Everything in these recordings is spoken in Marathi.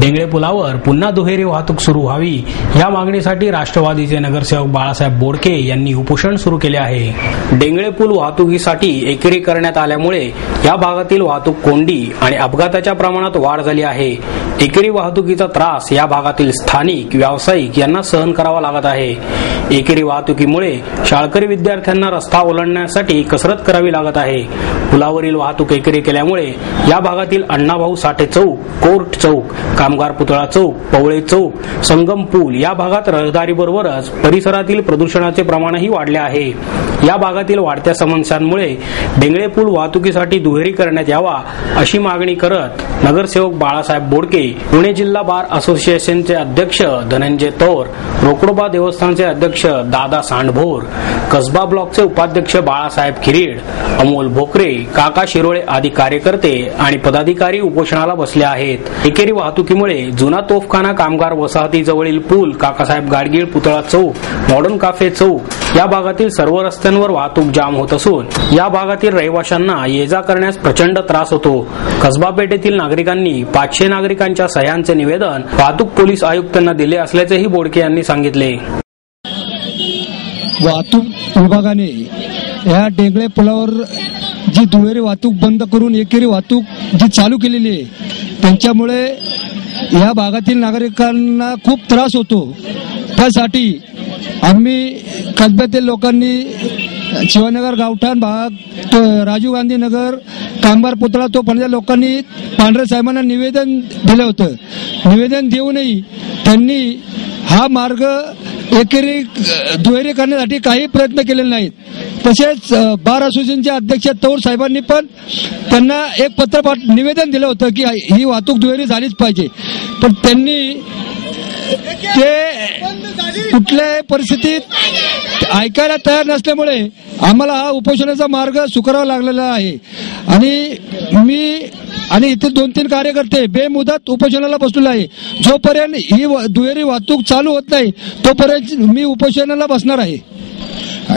डेंगळे पुलावर पुन्हा दुहेरी वाहतूक सुरू व्हावी या मागणीसाठी राष्ट्रवादीचे नगरसेवक बाळासाहेब बोडके यांनी उपोषण सुरू केले आहे। डेंगळे पूल वाहतुकीसाठी एकेरी करण्यात आल्यामुळे या भागातील वाहतूक कोंडी आणि अपघाताच्या प्रमाणात वाढ झाली आहे। एकेरी वाहतुकीचा त्रास या भागातील स्थानिक व्यावसायिक यांना सहन करावा लागत आहे। एकेरी वाहतुकीमुळे शाळकरी विद्यार्थ्यांना रस्ता ओलांडण्यासाठी कसरत करावी लागत आहे। पुलावरील वाहतूक एकेरी केल्यामुळे या भागातील अण्णाभाऊ साठे चौक, कोर्ट चौक, कामगार पुतळा चौक, पवळे चौक, संगम पूल या भागात रहदारीबरोबरच परिसरातील प्रदूषणाचे प्रमाणही वाढले आहे। या भागातील वाढत्या समस्यांमुळे डेंगळे पूल वाहतुकीसाठी दुहेरी करण्यात यावा अशी मागणी करत नगरसेवक बाळासाहेब बोडके, पुणे जिल्हा बार असोसिएशनचे अध्यक्ष धनंजय तौर, रोकडोबा देवस्थानचे अध्यक्ष दादा सांडभोर, कसबा ब्लॉकचे उपाध्यक्ष बाळासाहेब खिरीड, अमोल भोकरे, काका शिरोळे आदी कार्यकर्ते आणि पदाधिकारी उपोषणाला बसले आहेत। एकेरी वाहतुकीमुळे जुना तोफखाना कामगार वसाहतीजवळील पूल, काकासाहेब गाडगीळ पुतळा चौक, मॉडर्न काफे चौक या भागातील सर्व रस्त्यांवर वाहतूक जाम होत असून या भागातील रहिवाशांना ये जा करण्यास प्रचंड त्रास होतो। कसबा पेठेतील नागरिकांनी 500 नागरिकांच्या सह्यांचे निवेदन वाहतूक पोलीस आयुक्तांना दिले असल्याचेही बोडके यांनी सांगितले। वाहतूक विभागाने या डेंगळे पुलावर जी दुहेरी वाहतूक बंद करून एकेरी वाहतूक जी चालू केलेली आहे त्यांच्यामुळे या भागातील नागरिकांना खूप त्रास होतो। त्यासाठी आम्ही कसब्यातील लोकांनी शिवानगर गावठाण भाग, राजीव गांधी नगर, कामगार पुतळा तो पण लोकांनी पांढरे साहेबांना निवेदन दिलं होतं। निवेदन देऊनही त्यांनी हा मार्ग एकेरी दुहेरी करण्यासाठी काही प्रयत्न केले नाहीत। तसेच बार असोसिएशनचे अध्यक्ष तौर साहेबांनी पण त्यांना एक पत्र निवेदन दिलं होतं की ही वाहतूक दुहेरी झालीच पाहिजे, पण त्यांनी ते कुठल्याही परिस्थितीत ऐकायला तयार नसल्यामुळे आम्हाला हा उपोषणाचा मार्ग स्वीकारावा लागलेला आहे। आणि इथे 2-3 कार्यकर्ते बेमुदत उपोषणाला बसलेले आहे। जोपर्यंत ही दुहेरी वाहतूक चालू होत नाही तोपर्यंत मी उपोषणाला बसणार आहे।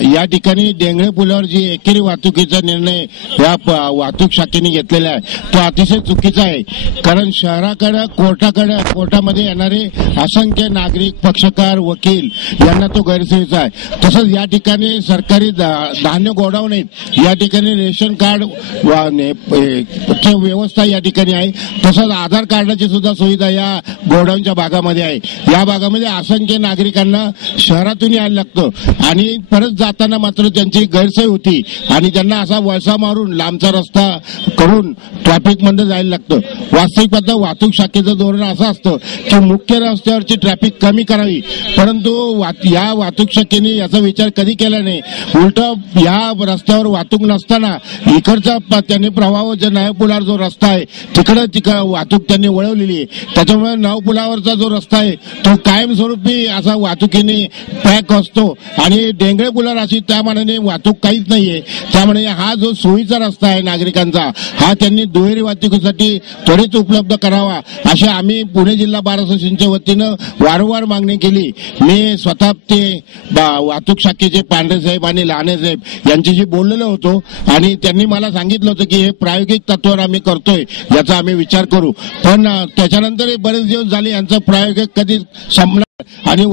या ठिकाणी डेंगळे पुलावर जी एकेरी वाहतुकीचा निर्णय या वाहतूक शाखेने घेतलेला आहे तो अतिशय चुकीचा आहे। कारण शहराकडे कोर्टामध्ये येणारे असंख्य नागरिक, पक्षकार, वकील यांना तो गैरसोयीचा आहे। तसंच या ठिकाणी सरकारी धान्य गोडाऊन आहेत, या ठिकाणी रेशन कार्ड व्यवस्था या ठिकाणी आहे। तसंच आधार कार्डाची सुद्धा सुविधा या गोडाऊनच्या भागामध्ये आहे। या भागामध्ये असंख्य नागरिकांना शहरातून यायला लागतं आणि परत जाताना मात्र त्यांची गैरसोय होती आणि त्यांना असा वळसा मारून लांबचा रस्ता करून ट्रॅफिक मध्ये जायला लागतं। वास्तविक पाहता वाहतूक शाखेचं धोरण असं असतं की मुख्य रस्त्यावरची ट्रॅफिक कमी करावी, परंतु या वाहतूक शाखेने याचा विचार कधी केला नाही। उलट या रस्त्यावर वाहतूक नसताना इकडचा त्यांनी प्रवाह जो नवपुलावर जो रस्ता आहे तिकडे वाहतूक त्यांनी वळवलेली आहे। त्याच्यामुळे नवपुलावरचा जो रस्ता आहे तो कायमस्वरूपी असा वाहतुकीने पॅक असतो आणि डेंगळे पुलावर अशी त्या मानाने वाहतूक काहीच नाहीये। त्यामुळे हा जो सोयीचा रस्ता आहे नागरिकांचा हा त्यांनी दुहेरी वाहतुकीसाठी त्वरित उपलब्ध करावा अशी आम्ही पुणे जिल्हा बार असोसिएशनच्या वतीनं वारंवार मागणी केली। मी स्वतः ते वाहतूक शाखेचे पांढरे साहेब आणि लहाने साहेब यांच्याशी बोललेलो होतो आणि त्यांनी मला सांगितलं होतं की हे प्रायोगिक तत्वावर आम्ही करतोय, याचा आम्ही विचार करू। पण त्याच्यानंतर बरेच दिवस झाले यांचं प्रायोगिक कधी संपणार आणि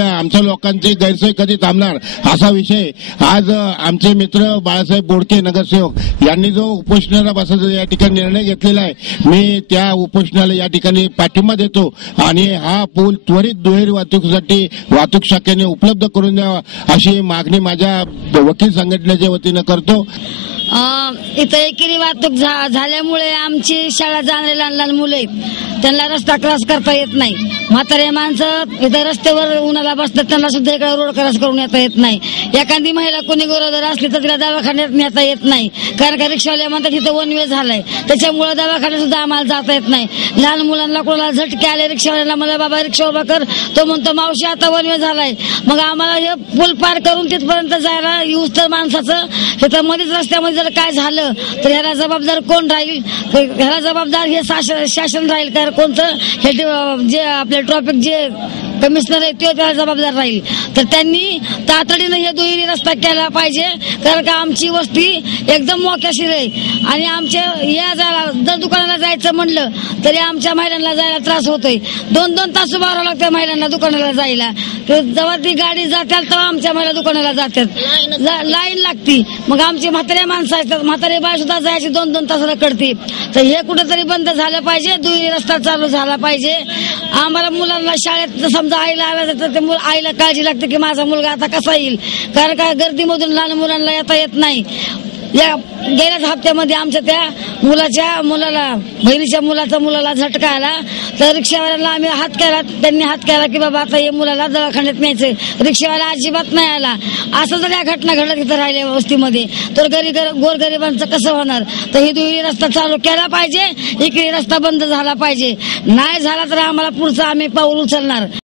आमच्या लोकांची गैरसोय कधी थांबणार असा विषय आज आमचे मित्र बाळासाहेब बोडके नगरसेवक यांनी जो उपोषणाला बसायचा या ठिकाणी निर्णय घेतलेला आहे, मी त्या उपोषणाला या ठिकाणी पाठिंबा देतो आणि हा पूल त्वरित दुहेरी वाहतुकीसाठी वाहतूक शाखेने उपलब्ध करून द्यावा अशी मागणी माझ्या वकील संघटनेच्या वतीनं करतो। इथं एकेरी वाहतूक झाल्यामुळे आमची शाळा जाणारी लहान लहान मुले त्यांना रस्ता क्रॉस करता येत नाही। म्हातारे माणसं इथं रस्त्यावर उन्हाला बसतात, त्यांना सुद्धा इकडे रोड क्रॉस करून येता येत नाही। एखादी महिला कोणी गरोदर असली तर तिला दवाखान्यात नेता येत नाही, कारण का रिक्षावाल्या म्हणतात तिथं वन वे झालाय, त्याच्यामुळे दवाखान्यात सुद्धा आम्हाला जाता येत नाही। लहान मुलांना कोणाला झटके आले रिक्षावाल्याला, मला बाबा रिक्षा उभा कर, तो म्हणतो मावशी आता वन वे झालाय। मग आम्हाला हे पूल पार करून तिथपर्यंत जायला यूज तर माणसाचं तिथं मध्येच रस्त्यामध्ये जर काय झालं तर ह्याला जबाबदार कोण राहील? ह्याला जबाबदार हे शासन राहील का कोणतं? हे जे आपले ट्रॅफिक जे कमिशनर आहे तो त्याला जबाबदार राहील. तर त्यांनी तातडीनं हे दुहेरी रस्ता केला पाहिजे. कारण का आमची वस्ती एकदम मोक्याशीर आहे आणि आमच्या या जायला जर दुकानाला जायचं म्हणलं तरी आमच्या महिलांना जायला त्रास होतोय. 2-2 तास उभा राहावं लागतं महिलांना दुकानाला जायला. जेव्हा ती गाडी जात्याल तेव्हा आमच्या महिला दुकानाला जातात, लाईन लागती. मग आमची म्हातारे माणसं असतात, म्हातारे बाय सुद्धा जायची 2-2 तास रखडती. तर हे कुठेतरी बंद झालं पाहिजे, दुहेरी रस्ता चालू झाला पाहिजे. आम्हाला मुलांना शाळेत समजा आईला आला तर ते आईला काळजी लागते की माझा मुलगा आता कसा येईल. कारण का गर्दीमधून लहान मुलांना येता येत नाही. या गेल्याच हप्त्यामध्ये आमच्या त्या मुलाला बहिणीच्या मुलाला झटका आला. तर रिक्षावाल्याला आम्ही हात केला, त्यांनी हात केला की बाबा आता हे मुलाला दवाखान्यात न्यायचं. रिक्षावाला अजिबात नाही आला. असं जर या घटना घडत इथं राहिल्या वस्तीमध्ये तर गोरगरिबांचं कसं होणार. तर ही दुहेरी रस्ता चालू केला पाहिजे, इकडे रस्ता बंद झाला पाहिजे. नाही झाला तर आम्हाला पुढचं आम्ही पाऊल उचलणार.